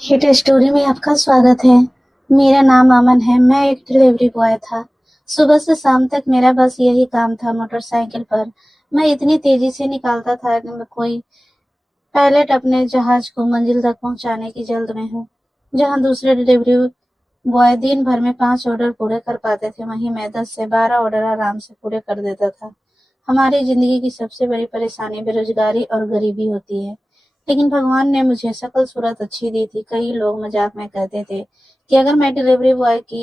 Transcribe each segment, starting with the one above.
Hit story में आपका स्वागत है। मेरा नाम अमन है। मैं एक डिलीवरी बॉय था। सुबह से शाम तक मेरा बस यही काम था। मोटरसाइकिल पर मैं इतनी तेजी से निकालता था कि मैं कोई पायलट अपने जहाज को मंजिल तक पहुंचाने की जल्द में हूँ। जहां दूसरे डिलीवरी बॉय दिन भर में 5 ऑर्डर पूरे कर पाते थे, वहीं मैं 10 से 12 ऑर्डर आराम से पूरे कर देता था। हमारी जिंदगी की सबसे बड़ी परेशानी बेरोजगारी और गरीबी होती है, लेकिन भगवान ने मुझे शक्ल सूरत अच्छी दी थी। कई लोग मजाक में कहते थे कि अगर मैं डिलीवरी बॉय की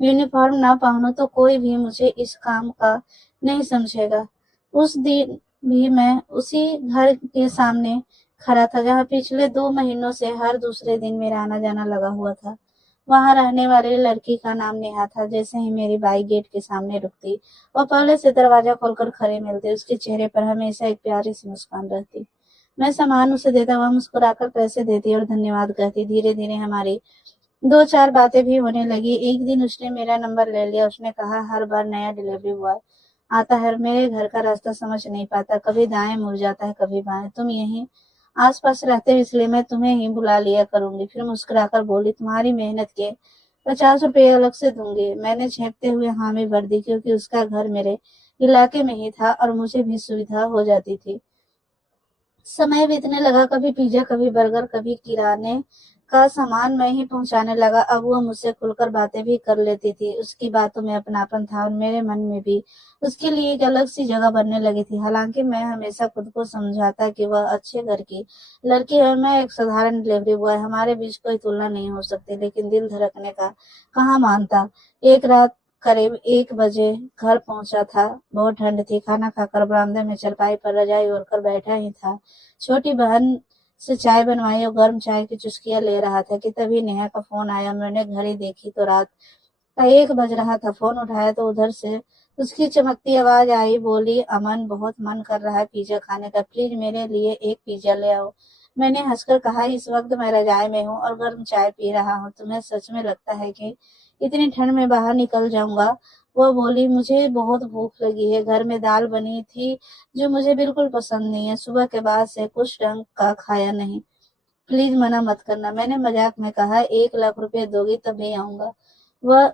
यूनिफॉर्म ना पहनूं तो कोई भी मुझे इस काम का नहीं समझेगा। उस दिन भी मैं उसी घर के सामने खड़ा था जहाँ पिछले 2 महीनों से हर दूसरे दिन मेरा आना जाना लगा हुआ था। वहां रहने वाली लड़की का नाम नेहा था। जैसे ही मेरी बाइक गेट के सामने रुकती, वह पहले से दरवाजा खोलकर खड़ी मिलती। उसके चेहरे पर हमेशा एक प्यारी सी मुस्कान रहती। मैं सामान उसे देता, वह मुस्कुराकर पैसे देती और धन्यवाद कहती। धीरे धीरे हमारी 2-4 बातें भी होने लगी। एक दिन उसने मेरा नंबर ले लिया। उसने कहा, हर बार नया डिलीवरी बॉय आता है, मेरे घर का रास्ता समझ नहीं पाता, कभी दाएं मुड़ जाता है कभी बाएं। तुम यहीं आस-पास रहते हो इसलिए मैं तुम्हें ही बुला लिया करूंगी। फिर मुस्कुराकर बोली, तुम्हारी मेहनत के 50 रुपए अलग से दूंगी। मैंने झेपते हुए हामी भर दी, क्योंकि उसका घर मेरे इलाके में ही था और मुझे भी सुविधा हो जाती थी। समय बीतने लगा। कभी पिज्जा, कभी बर्गर, कभी किराने का सामान मैं ही पहुंचाने लगा। अब वो मुझसे खुलकर बातें भी कर लेती थी। उसकी बातों में अपनापन था और मेरे मन में भी उसके लिए एक अलग सी जगह बनने लगी थी। हालांकि मैं हमेशा खुद को समझाता कि वह अच्छे घर की लड़की है, मैं एक साधारण डिलीवरी बॉय। हमारे बीच कोई तुलना नहीं हो सकती। लेकिन दिल धड़कने का कहाँ मानता। एक रात करीब 1 बजे घर पहुंचा था। बहुत ठंड थी। खाना खाकर बरामदे में चारपाई पर रजाई ओढ़कर बैठा ही था। छोटी बहन से चाय बनवाई और गर्म चाय की चुस्कियां ले रहा था कि तभी नेहा का फोन आया। मैंने घड़ी देखी तो रात का 1 बज रहा था। फोन उठाया तो उधर से उसकी चमकती आवाज आई। बोली, अमन, बहुत मन कर रहा है पिज्जा खाने का, प्लीज मेरे लिए एक पिज्जा ले आओ। मैंने हंसकर कहा, इस वक्त मैं रजाई में हूँ और गर्म चाय पी रहा हूँ। तुम्हें सच में लगता है कि इतनी ठंड में बाहर निकल जाऊंगा? वह बोली, मुझे बहुत भूख लगी है। घर में दाल बनी थी जो मुझे बिल्कुल पसंद नहीं है। सुबह के बाद से कुछ ढंग का खाया नहीं। प्लीज मना मत करना। मैंने मजाक में कहा, 1 लाख रुपए दोगी तभी आऊंगा। वह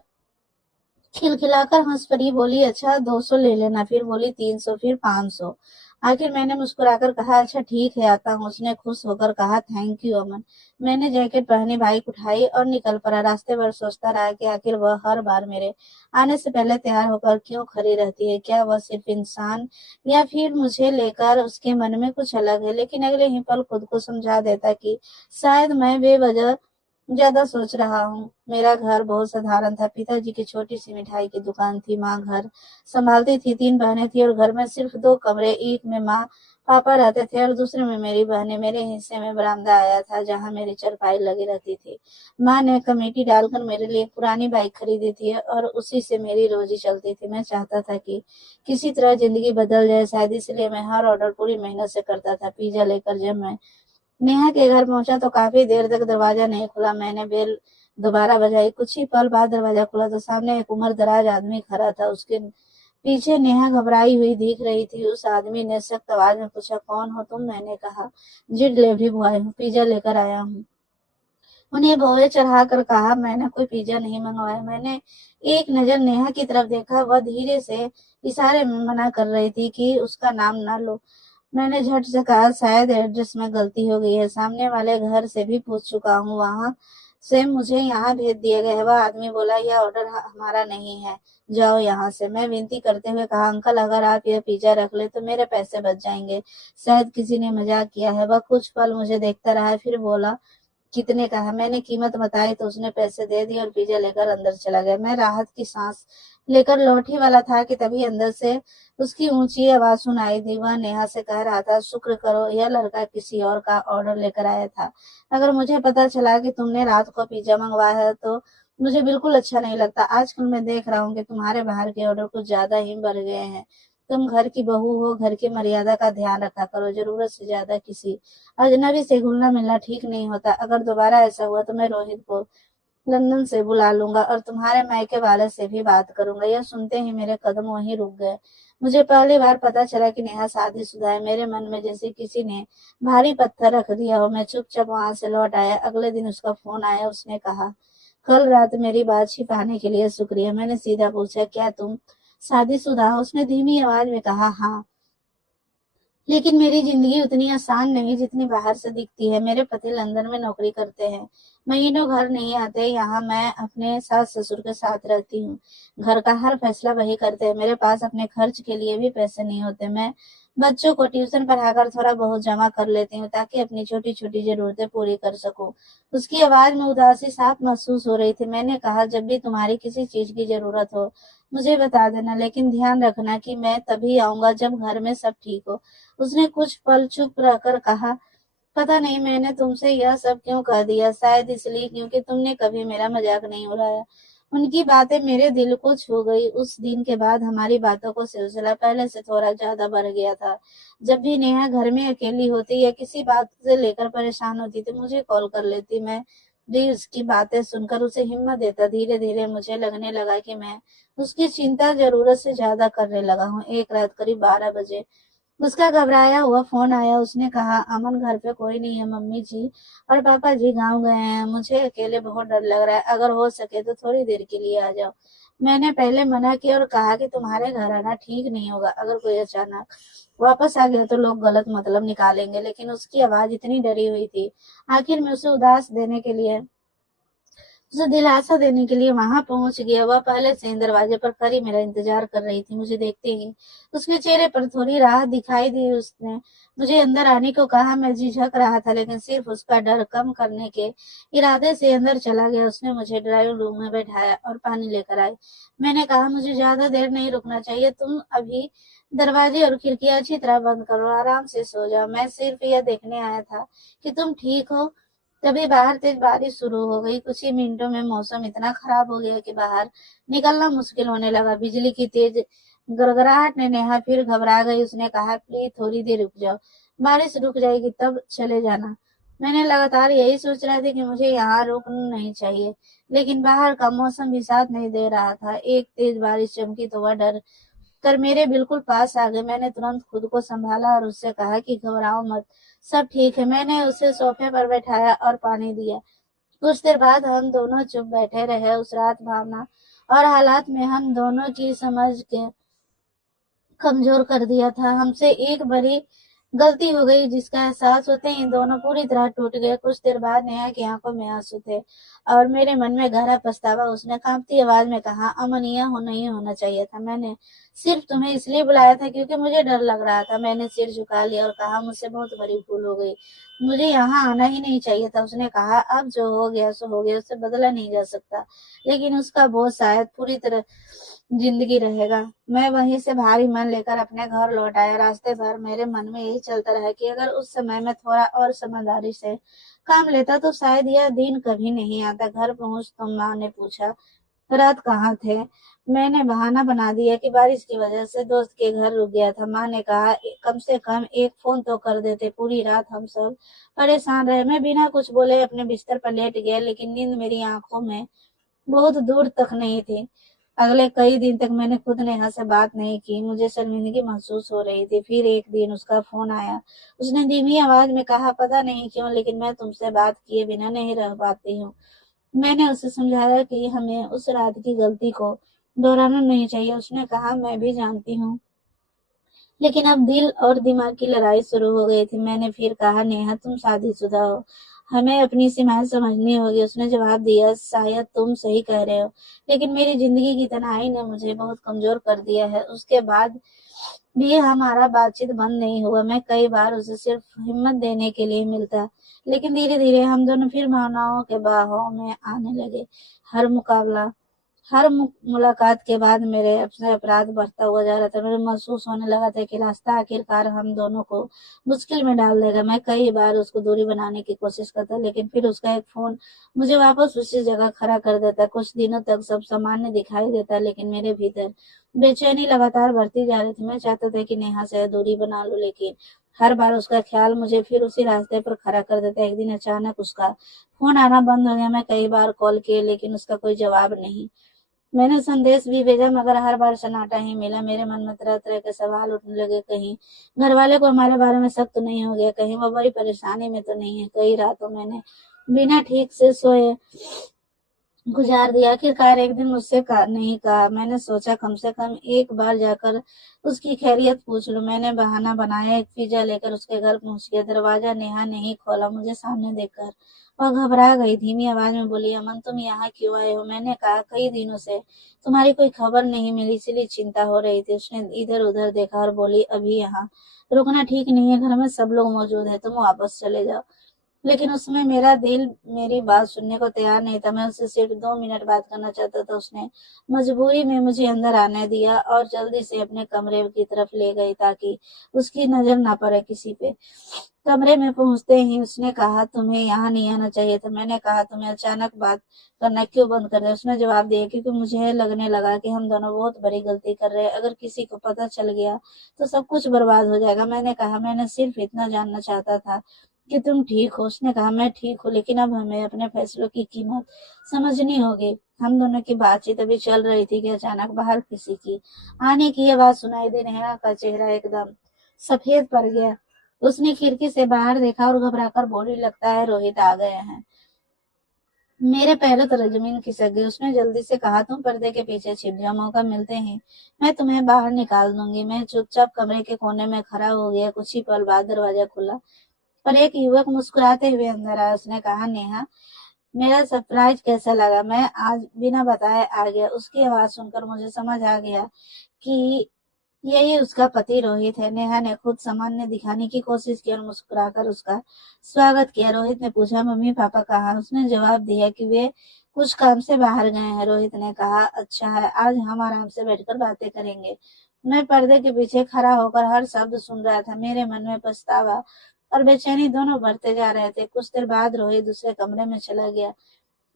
खिलखिलाकर हंस पड़ी। बोली, अच्छा 200 ले लेना। फिर बोली 300, फिर 500। आखिर मैंने मुस्कुराकर कहा, अच्छा ठीक है, आता हूँ। उसने खुश होकर कहा, थैंक यू अमन। मैंने जैकेट पहनी, बाइक उठाई और निकल पड़ा। रास्ते भर सोचता रहा कि आखिर वह हर बार मेरे आने से पहले तैयार होकर क्यों खड़ी रहती है। क्या वह सिर्फ इंसान, या फिर मुझे लेकर उसके मन में कुछ अलग है। लेकिन अगले ही पल खुद को समझा देता कि शायद मैं बेवजह ज्यादा सोच रहा हूँ। मेरा घर बहुत साधारण था। पिताजी की छोटी सी मिठाई की दुकान थी। माँ घर संभालती थी। 3 बहनें थी और घर में सिर्फ 2 कमरे। एक में माँ पापा रहते थे और दूसरे में मेरी बहनें। मेरे हिस्से में बरामदा आया था जहाँ मेरी चारपाई लगी रहती थी। माँ ने कमेटी डालकर मेरे लिए एक पुरानी बाइक खरीदी थी और उसी से मेरी रोजी चलती थी। मैं चाहता था कि किसी तरह जिंदगी बदल जाए, शायद इसलिए मैं हर ऑर्डर पूरी मेहनत से करता था। पिज्जा लेकर जब मैं नेहा के घर पहुंचा तो काफी देर तक दरवाजा नहीं खुला। मैंने बेल दोबारा बजाई। कुछ ही पल बाद दरवाजा खुला तो सामने एक उम्रदराज आदमी खड़ा था। उसके पीछे नेहा घबराई हुई दिख रही थी। उस आदमी ने सख्त आवाज में पूछा, कौन हो तुम? मैंने कहा, जी डिलीवरी बॉय हूँ, पिज्जा लेकर आया हूँ। उन्हें भौरे चढ़ा कर कहा, मैंने कोई पिज्जा नहीं मंगवाया। मैंने एक नजर नेहा की तरफ देखा। वह धीरे से इशारे में मना कर रही थी कि उसका नाम ना लो। मैंने झट से कहा, शायद एड्रेस में गलती हो गई है, सामने वाले घर से भी पूछ चुका हूँ, वहां से मुझे यहाँ भेज दिया गया है। वह आदमी बोला, यह ऑर्डर हमारा नहीं है, जाओ यहाँ से। मैं विनती करते हुए कहा, अंकल, अगर आप यह पिज्जा रख ले तो मेरे पैसे बच जाएंगे। शायद किसी ने मजाक किया है। वह कुछ पल मुझे देखता रहा, फिर बोला, कितने कहा? मैंने कीमत बताई तो उसने पैसे दे दिए और पिज्जा लेकर अंदर चला गया। मैं राहत की सांस लेकर लौटने वाला था कि तभी अंदर से उसकी ऊंची आवाज सुनाई दी। वह नेहा से कह रहा था, शुक्र करो यह लड़का किसी और का ऑर्डर लेकर आया था। अगर मुझे पता चला कि तुमने रात को पिज्जा मंगवाया है तो मुझे बिल्कुल अच्छा नहीं लगता। आजकल मैं देख रहा हूँ कि तुम्हारे बाहर के ऑर्डर कुछ ज्यादा ही बढ़ गए हैं। तुम घर की बहू हो, घर की मर्यादा का ध्यान रखा करो। जरूरत से ज्यादा किसी अजनबी से घुलना मिलना ठीक नहीं होता। अगर दोबारा ऐसा हुआ तो मैं रोहित को लंदन से बुला लूंगा और तुम्हारे मायके वाले से भी बात करूंगा। यह सुनते ही मेरे कदम वहीं रुक गए। मुझे पहली बार पता चला कि नेहा शादीशुदा है। मेरे मन में जैसे किसी ने भारी पत्थर रख दिया हो। मैं चुपचाप वहां से लौट आया। अगले दिन उसका फोन आया। उसने कहा, कल रात मेरी बात छिपाने के लिए शुक्रिया। मैंने सीधा पूछा, क्या तुम शादीशुदा हो? उसने धीमी आवाज में कहा, हाँ, लेकिन मेरी जिंदगी उतनी आसान नहीं जितनी बाहर से दिखती है। मेरे पति लंदन में नौकरी करते हैं, महीनों घर नहीं आते। यहाँ मैं अपने सास ससुर के साथ रहती हूँ। घर का हर फैसला वही करते हैं। मेरे पास अपने खर्च के लिए भी पैसे नहीं होते। मैं बच्चों को ट्यूशन पढ़ाकर थोड़ा बहुत जमा कर लेती हूँ ताकि अपनी छोटी छोटी जरूरतें पूरी कर सकूं। उसकी आवाज में उदासी साफ महसूस हो रही थी। मैंने कहा, जब भी तुम्हारी किसी चीज की जरूरत हो मुझे बता देना, लेकिन ध्यान रखना कि मैं तभी आऊंगा जब घर में सब ठीक हो। उसने कुछ पल चुप रहकर कहा, पता नहीं मैंने तुमसे यह सब क्यों कह दिया। शायद इसलिए क्योंकि तुमने कभी मेरा मजाक नहीं उड़ाया। उनकी बातें मेरे दिल को छू गई। उस दिन के बाद हमारी बातों का सिलसिला पहले से थोड़ा ज्यादा बढ़ गया था। जब भी नेहा घर में अकेली होती या किसी बात से लेकर परेशान होती तो मुझे कॉल कर लेती। मैं भी उसकी बातें सुनकर उसे हिम्मत देता। धीरे धीरे मुझे लगने लगा कि मैं उसकी चिंता जरूरत से ज्यादा करने लगा हूँ। एक रात करीब 12 बजे उसका घबराया हुआ फोन आया। उसने कहा, अमन घर पे कोई नहीं है, मम्मी जी और पापा जी गांव गए हैं। मुझे अकेले बहुत डर लग रहा है, अगर हो सके तो थोड़ी देर के लिए आ जाओ। मैंने पहले मना किया और कहा कि तुम्हारे घर आना ठीक नहीं होगा। अगर कोई अचानक वापस आ गया तो लोग गलत मतलब निकालेंगे। लेकिन उसकी आवाज इतनी डरी हुई थी। आखिर में उसे उदास देने के लिए उसे दिलासा देने के लिए वहां पहुंच गया। वह पहले से ही दरवाजे पर खड़ी मेरा इंतजार कर रही थी। मुझे देखते ही उसके चेहरे पर थोड़ी राहत दिखाई दी। उसने मुझे अंदर आने को कहा। मैं झिझक रहा था, लेकिन सिर्फ उसका डर कम करने के इरादे से अंदर चला गया। उसने मुझे ड्राइंग रूम में बैठाया और पानी लेकर आई। मैंने कहा, मुझे ज्यादा देर नहीं रुकना चाहिए। तुम अभी दरवाजे और खिड़कियां अच्छी तरह बंद करो, आराम से सो जाओ। मैं सिर्फ यह देखने आया था कि तुम ठीक हो। तभी बाहर तेज बारिश शुरू हो गई। कुछ ही मिनटों में मौसम इतना खराब हो गया कि बाहर निकलना मुश्किल होने लगा। बिजली की तेज गड़गड़ाहट ने नेहा फिर घबरा गई। उसने कहा, प्लीज थोड़ी देर रुक जाओ, बारिश रुक जाएगी तब चले जाना। मैंने लगातार यही सोच रहा था कि मुझे यहाँ रुकना नहीं चाहिए, लेकिन बाहर का मौसम भी साथ नहीं दे रहा था। एक तेज बारिश चमकी तो वह डर कर मेरे बिल्कुल पास आ गए। मैंने तुरंत खुद को संभाला और उससे कहा कि घबराओ मत, सब ठीक है। मैंने उसे सोफे पर बैठाया और पानी दिया। कुछ देर बाद हम दोनों चुप बैठे रहे। उस रात भावना और हालात में हम दोनों की समझ के कमजोर कर दिया था। हमसे एक बड़ी गलती हो गई जिसका एहसास होते ही दोनों पूरी तरह टूट गए। कुछ देर बाद नेहा की आंखों में आंसू थे और मेरे मन में गहरा पछतावा। उसने कांपती आवाज में कहा, अमन, यह नहीं होना चाहिए था। मैंने सिर्फ तुम्हें इसलिए बुलाया था क्योंकि मुझे डर लग रहा था। मैंने सिर झुका लिया और कहा, मुझसे बहुत बड़ी भूल हो गई, मुझे यहाँ आना ही नहीं चाहिए था। उसने कहा, अब जो हो गया सो हो गया, उससे बदला नहीं जा सकता, लेकिन उसका बोझ शायद पूरी तरह जिंदगी रहेगा। मैं वहीं से भारी मन लेकर अपने घर लौट आया। रास्ते भर मेरे मन में यही चलता रहा कि अगर उस समय मैं थोड़ा और समझदारी से काम लेता तो शायद यह दिन कभी नहीं आता। घर पहुंच तो माँ ने पूछा, रात कहाँ थे? मैंने बहाना बना दिया कि बारिश की वजह से दोस्त के घर रुक गया था। माँ ने कहा, कम से कम एक फोन तो कर देते। पूरी रात हम सब परेशान रहे। मैं बिना कुछ बोले अपने बिस्तर पर लेट गया, लेकिन नींद मेरी आंखों में बहुत दूर तक नहीं थी। अगले कई दिन तक मैंने खुद नेहा से बात नहीं की। मुझे शर्मिंदगी महसूस हो रही थी। फिर एक दिन उसका फोन आया। उसने धीमी आवाज में कहा, पता नहीं क्यों लेकिन मैं तुमसे बात किए बिना नहीं रह पाती हूँ। मैंने उसे समझाया कि हमें उस रात की गलती को दोहराना नहीं चाहिए। उसने कहा, मैं भी जानती हूँ, लेकिन अब दिल और दिमाग की लड़ाई शुरू हो गई थी। मैंने फिर कहा, नेहा, तुम शादीशुदा हो, हमें अपनी सीमाएं समझनी होगी। उसने जवाब दिया, शायद तुम सही कह रहे हो, लेकिन मेरी जिंदगी की तन्हाई ने मुझे बहुत कमजोर कर दिया है। उसके बाद भी हमारा बातचीत बंद नहीं हुआ। मैं कई बार उसे सिर्फ हिम्मत देने के लिए मिलता, लेकिन धीरे धीरे हम दोनों फिर भावनाओं के बहाव में आने लगे। हर मुकाबला हर मुलाकात के बाद मेरे अपने अपराध बढ़ता हुआ जा रहा था। मुझे महसूस होने लगा था कि रास्ता आखिरकार हम दोनों को मुश्किल में डाल देगा। मैं कई बार उसको दूरी बनाने की कोशिश करता, लेकिन फिर उसका एक फोन मुझे वापस उसी जगह खड़ा कर देता। कुछ दिनों तक सब सामान्य दिखाई देता, लेकिन मेरे भीतर बेचैनी लगातार बढ़ती जा रही थी। मैं चाहता था कि नेहा से दूरी बना लूं, लेकिन हर बार उसका ख्याल मुझे फिर उसी रास्ते पर खड़ा कर देता। एक दिन अचानक उसका फोन आना बंद हो गया। मैं कई बार कॉल किए, लेकिन उसका कोई जवाब नहीं। मैंने संदेश भी भेजा, मगर हर बार सन्नाटा ही मिला। मेरे मन में तरह तरह के सवाल उठने लगे। कहीं घर वाले को हमारे बारे में शक तो नहीं हो गया, कहीं वो बड़ी परेशानी में तो नहीं है। कई रातों मैंने बिना ठीक से सोए गुजार दिया। आखिरकार एक दिन मुझसे नहीं कहा। मैंने सोचा कम से कम एक बार जाकर उसकी खैरियत पूछ लूं। मैंने बहाना बनाया, एक पिज्जा लेकर उसके घर पहुंच गया। दरवाजा नेहा नहीं खोला। मुझे सामने देखकर वह घबरा गई। धीमी आवाज में बोली, अमन तुम यहाँ क्यों आए हो? मैंने कहा, कई दिनों से तुम्हारी कोई खबर नहीं मिली, इसलिए चिंता हो रही थी। उसने इधर उधर देखा और बोली, अभी यहाँ रुकना ठीक नहीं है, घर में सब लोग मौजूद है, तुम वापस चले जाओ। लेकिन उसमें मेरा दिल मेरी बात सुनने को तैयार नहीं था। मैं उससे सिर्फ 2 मिनट बात करना चाहता था। उसने मजबूरी में मुझे अंदर आने दिया और जल्दी से अपने कमरे की तरफ ले गई, ताकि उसकी नजर ना पड़े किसी पे। कमरे में पहुंचते ही उसने कहा, तुम्हें यहाँ नहीं आना चाहिए था। मैंने कहा, तुम्हें अचानक बात करना क्यों बंद कर दिया? उसने जवाब दिया, क्योंकि मुझे लगने लगा कि हम दोनों बहुत बड़ी गलती कर रहे हैं। अगर किसी को पता चल गया तो सब कुछ बर्बाद हो जाएगा। मैंने कहा, मैंने सिर्फ इतना जानना चाहता था कि तुम ठीक हो। उसने कहा, मैं ठीक हूँ, लेकिन अब हमें अपने फैसलों की कीमत समझनी होगी। हम दोनों की बातचीत अभी चल रही थी कि अचानक बाहर किसी की आने की आवाज सुनाई दी। नेहा का चेहरा एकदम सफेद पड़ गया। उसने खिड़की से बाहर देखा और घबराकर बोली, लगता है रोहित आ गए हैं। मेरे पैरों तले जमीन खिसक गई। उसने जल्दी से कहा, तुम पर्दे के पीछे छिप जाओ, मौका मिलते ही मैं तुम्हें बाहर निकाल दूंगी। मैं चुपचाप कमरे के कोने में खड़ा हो गया। कुछ ही पल बाद दरवाजा खुला और एक युवक मुस्कुराते हुए अंदर आया। उसने कहा, नेहा मेरा सरप्राइज कैसा लगा? मैं आज बिना बताए आ गया। उसकी आवाज सुनकर मुझे समझ आ गया कि यही उसका पति रोहित है। नेहा ने खुद सामान्य दिखाने की कोशिश की और मुस्कुराकर उसका स्वागत किया। रोहित ने पूछा, मम्मी पापा कहाँ? उसने जवाब दिया कि वे कुछ काम से बाहर गए हैं। रोहित ने कहा, अच्छा है, आज हम आराम से बैठकर बातें करेंगे। मैं पर्दे के पीछे खड़ा होकर हर शब्द सुन रहा था। मेरे मन में पछतावा और बेचैनी दोनों बढ़ते जा रहे थे। कुछ देर बाद रोहित दूसरे कमरे में चला गया।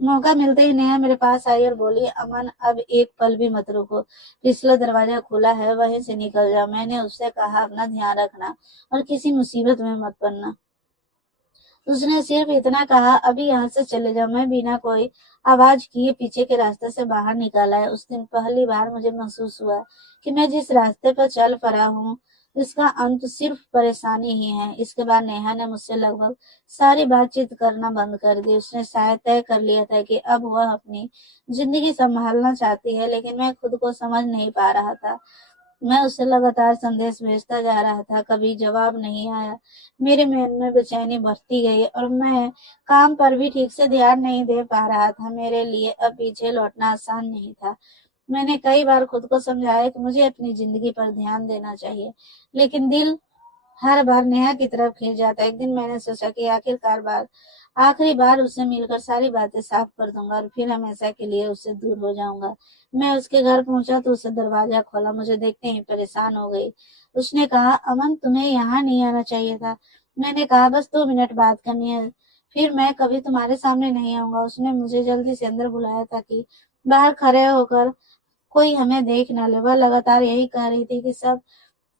मौका मिलते ही नेहा मेरे पास आई और बोली, अमन अब एक पल भी मत रुको, पिछला दरवाजा खुला है, वहीं से निकल जाओ। मैंने उससे कहा, अपना ध्यान रखना और किसी मुसीबत में मत पड़ना। उसने सिर्फ इतना कहा, अभी यहाँ से चले जाओ। मैं बिना कोई आवाज किए पीछे के रास्ते से बाहर निकल आया। उस दिन पहली बार मुझे महसूस हुआ कि मैं जिस रास्ते पर चल पड़ा हूँ इसका अंत सिर्फ परेशानी ही है। इसके बाद नेहा ने मुझसे लगभग सारी बातचीत करना बंद कर दी। उसने शायद तय कर लिया था कि अब वह अपनी जिंदगी संभालना चाहती है, लेकिन मैं खुद को समझ नहीं पा रहा था। मैं उसे लगातार संदेश भेजता जा रहा था, कभी जवाब नहीं आया। मेरे मन में बेचैनी बढ़ती गई और मैं काम पर भी ठीक से ध्यान नहीं दे पा रहा था। मेरे लिए अब पीछे लौटना आसान नहीं था। मैंने कई बार खुद को समझाया कि मुझे अपनी जिंदगी पर ध्यान देना चाहिए, लेकिन दिल हर बार नेहा की तरफ खिंच जाता। एक दिन मैंने सोचा कि आखिरी बार उससे मिलकर सारी बातें साफ कर दूंगा और फिर हमेशा के लिए उससे दूर हो जाऊंगा। मैं उसके घर पहुंचा तो उसने दरवाजा खोला। मुझे देखते ही परेशान हो गई। उसने कहा, अमन तुम्हें यहाँ नहीं आना चाहिए था। मैंने कहा, बस 2 मिनट बात करनी है, फिर मैं कभी तुम्हारे सामने नहीं आऊंगा। उसने मुझे जल्दी से अंदर बुलाया ताकि बाहर खड़े होकर कोई हमें देख न ले। वह लगातार यही कह रही थी कि सब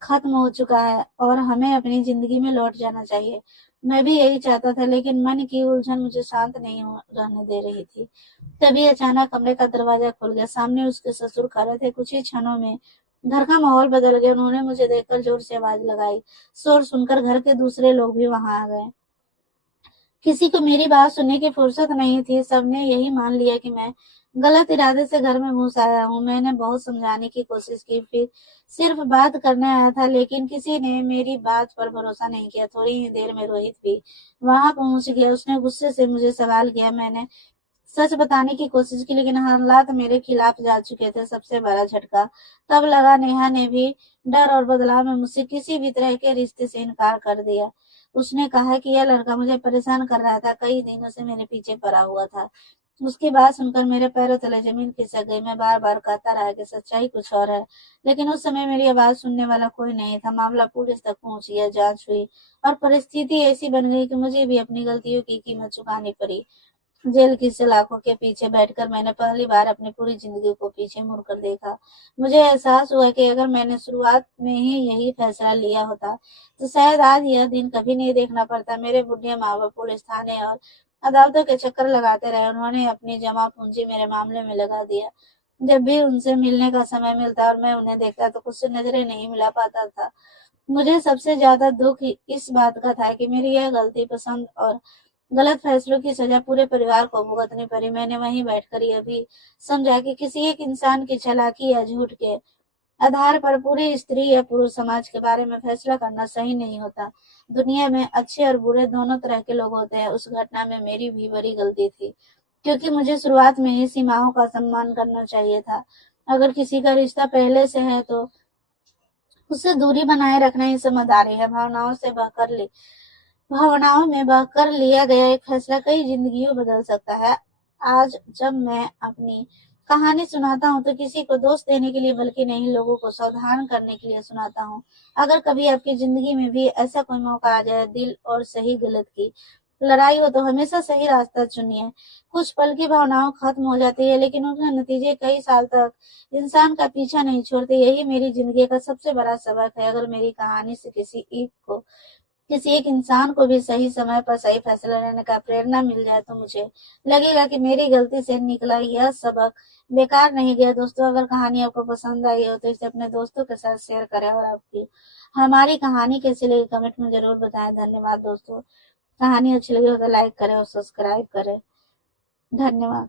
खत्म हो चुका है और हमें अपनी जिंदगी में लौट जाना चाहिए। मैं भी यही चाहता था, लेकिन मन की उलझन मुझे शांत नहीं रहने दे रही थी। तभी अचानक कमरे का दरवाजा खुल गया। सामने उसके ससुर खड़े थे। कुछ ही क्षणों में घर का माहौल बदल गया। उन्होंने मुझे देखकर जोर से आवाज लगाई। शोर सुनकर घर के दूसरे लोग भी वहां आ गए। किसी को मेरी बात सुनने की फुर्सत नहीं थी। सबने यही मान लिया कि मैं गलत इरादे से घर में घुस आया हूँ। मैंने बहुत समझाने की कोशिश की, फिर सिर्फ बात करने आया था, लेकिन किसी ने मेरी बात पर भरोसा नहीं किया। थोड़ी ही देर में रोहित भी वहां पहुंच गया। उसने गुस्से से मुझे सवाल किया। मैंने सच बताने की कोशिश की, लेकिन हालात मेरे खिलाफ जा चुके थे। सबसे बड़ा झटका तब लगा, नेहा ने भी डर और बदलाव में मुझसे किसी भी तरह के रिश्ते से इनकार कर दिया। उसने कहा कि यह लड़का मुझे परेशान कर रहा था, कई दिनों से मेरे पीछे पड़ा हुआ था। उसकी बात सुनकर मेरे पैरों तले जमीन खिसक गई। मैं बार बार कहता रहा कि सच्चाई कुछ और है, लेकिन उस समय मेरी आवाज सुनने वाला कोई नहीं था। मामला पुलिस तक पहुंच गया, जांच हुई और परिस्थिति ऐसी बन गई कि मुझे भी अपनी गलतियों की कीमत चुकानी पड़ी। जेल की सलाखों के पीछे बैठकर मैंने पहली बार अपनी पूरी जिंदगी को पीछे मुड़कर देखा। मुझे एहसास हुआ कि अगर मैंने शुरुआत में ही यही फैसला लिया होता, तो शायद आज यह दिन कभी नहीं देखना पड़ता। मेरे बुढ़े माँ-बाप पुलिस थाने और अदालतों के चक्कर लगाते रहे। उन्होंने अपनी जमा पूंजी मेरे मामले में लगा दिया। जब भी उनसे मिलने का समय मिलता और मैं उन्हें देखता तो कुछ नजरें नहीं मिला पाता था। मुझे सबसे ज्यादा दुख इस बात का था कि मेरी यह गलती पसंद और गलत फैसलों की सजा पूरे परिवार को भुगतनी पड़ी। मैंने वहीं बैठकर यह भी समझा कि किसी एक इंसान की चालाकी या झूठ के आधार पर पूरी स्त्री या पुरुष समाज के बारे में फैसला करना सही नहीं होता। दुनिया में अच्छे और बुरे दोनों तरह के लोग होते हैं। उस घटना में मेरी भी बड़ी गलती थी, क्योंकि मुझे शुरुआत में ही सीमाओं का सम्मान करना चाहिए था। अगर किसी का रिश्ता पहले से है तो उससे दूरी बनाए रखना ही समझदारी है। भावनाओं में बहकर लिया गया एक फैसला कई जिंदगियों बदल सकता है। आज जब मैं अपनी कहानी सुनाता हूँ तो किसी को दोष देने के लिए बल्कि नहीं, लोगों को सावधान करने के लिए सुनाता हूँ। अगर कभी आपकी जिंदगी में भी ऐसा कोई मौका आ जाए, दिल और सही गलत की लड़ाई हो, तो हमेशा सही रास्ता चुनिए। कुछ पल की भावनाओं खत्म हो जाती है, लेकिन उनके नतीजे कई साल तक इंसान का पीछा नहीं छोड़ते। यही मेरी जिंदगी का सबसे बड़ा सबक है। अगर मेरी कहानी से किसी एक इंसान को भी सही समय पर सही फैसला लेने का प्रेरणा मिल जाए, तो मुझे लगेगा कि मेरी गलती से निकला यह सबक बेकार नहीं गया। दोस्तों, अगर कहानी आपको पसंद आई हो तो इसे अपने दोस्तों के साथ शेयर करें और आपकी हमारी कहानी कैसी लगी कमेंट में जरूर बताएं। धन्यवाद दोस्तों। कहानी अच्छी लगी हो तो लाइक करें और सब्सक्राइब करें। धन्यवाद।